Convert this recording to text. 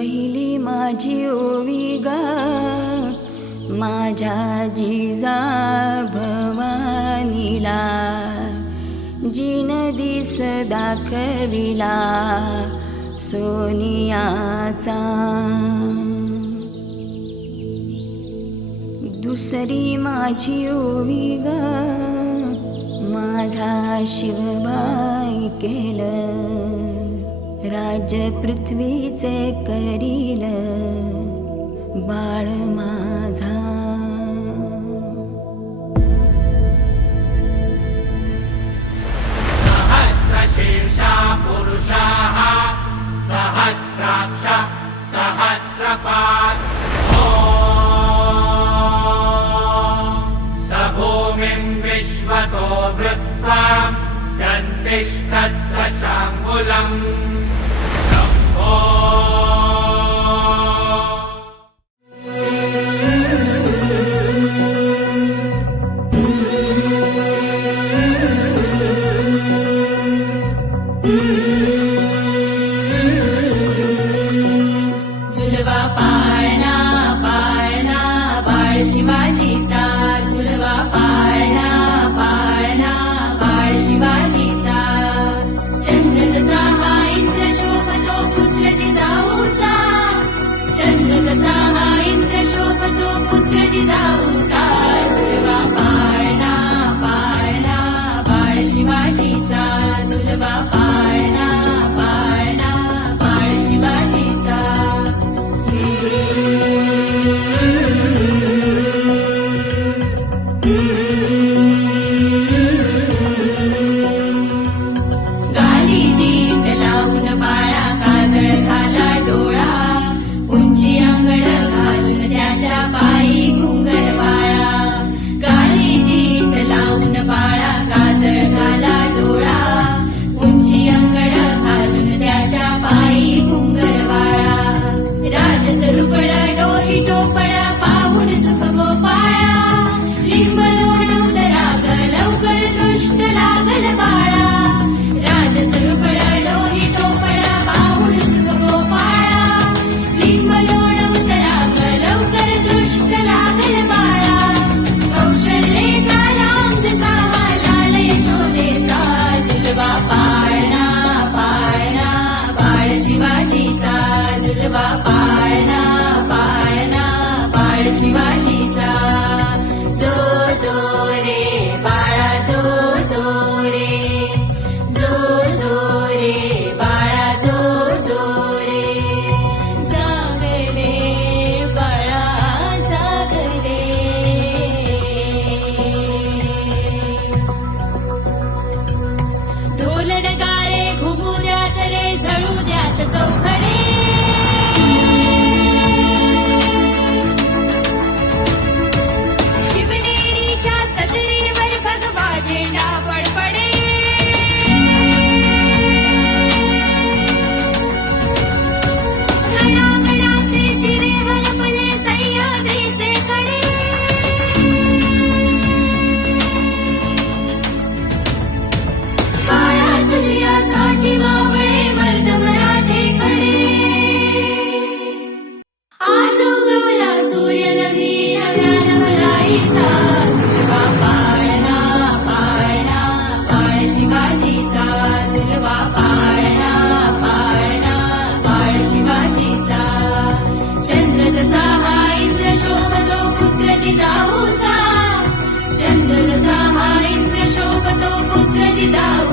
पहिली माझी ओवी गा माझ्या जिजा भवानीला, जिन दिस दाखविला सोनियाचा. दुसरी माझी ओवी ग माझा शिवबाई केलं, राज्य पृथ्वीचे करील बाळ माझा. सहस्रशीर्षा पुरुषाः सहस्राक्ष सहस्रपात् स भूमिं विश्वतो वृत्वा दन्तिष्ठद्दशाङ्गुलम्. शम्भो झुलवा पाळणा पाळणा बाळ शिवाजीचा, झुलवा पाळणा पाळणा बाळ शिवाजीचा. चंद्र जसा हा इंद्र शोभतो पुत्र जिजाऊचा, चंद्र जसा हा इंद्र शोभतो पुत्र जिजाऊचा. झुलवा पाळणा पाळणा बाळ शिवाजीचा, झुलवा पाळणा पाळणा बाळ शिवाजीचा. गाली दीट लावून बाळा काजळ घाला डोळा, उंची अंगड घालून त्याच्या पायी घुंगर वाळा. गाली दीट लावून बाळा काजळ घाला डोळा, उंची अंगड घालून त्याच्या पायी घुंगर वाळा. राजसरुपळ डोही टोपळ पाहून सुख गोपाळा, लिंब लोण उदराग लवकर दृष्ट लागल बाळा. राजसरुपळ डोही टोपळ पाहून सुख गोपाळा, लिंब लोण उदराग लवकर दृष्ट लागल बाळा. कौशल्येचा राम जसा हा लाल यशोदेचा, झुलवा पाळणा पाळणा बाळ शिवाजीचा, झुलवा पाळणा पाळणा बाळ शिवाजीचा. जो जो रे बाळा जो जो रे, जो जो रे बाळा जो जो रे. जाग रे बाळा जाग रे, ढोल नगारे घुमू द्यात रे झळू द्यात चौघडे. शिवनेरीच्या सदरेवर भगवा झेंडा फडफडे. गडागडाचे चिरे हरपले सह्याद्रीचे कडे. बाळा तुझ्यासाठी मावळे मर्द मराठे खडे. आज उगवला सूर्य नवी नव्या नवराईचा, झुलवा पाळणा पाळणा बाळ शिवाजीचा, झुलवा पाळणा पाळणा बाळ शिवाजीचा. चंद्र जसा हा इंद्र शोभतो पुत्र जिजाऊचा, चंद्र जसा हा इंद्र शोभतो पुत्र जिजाऊ.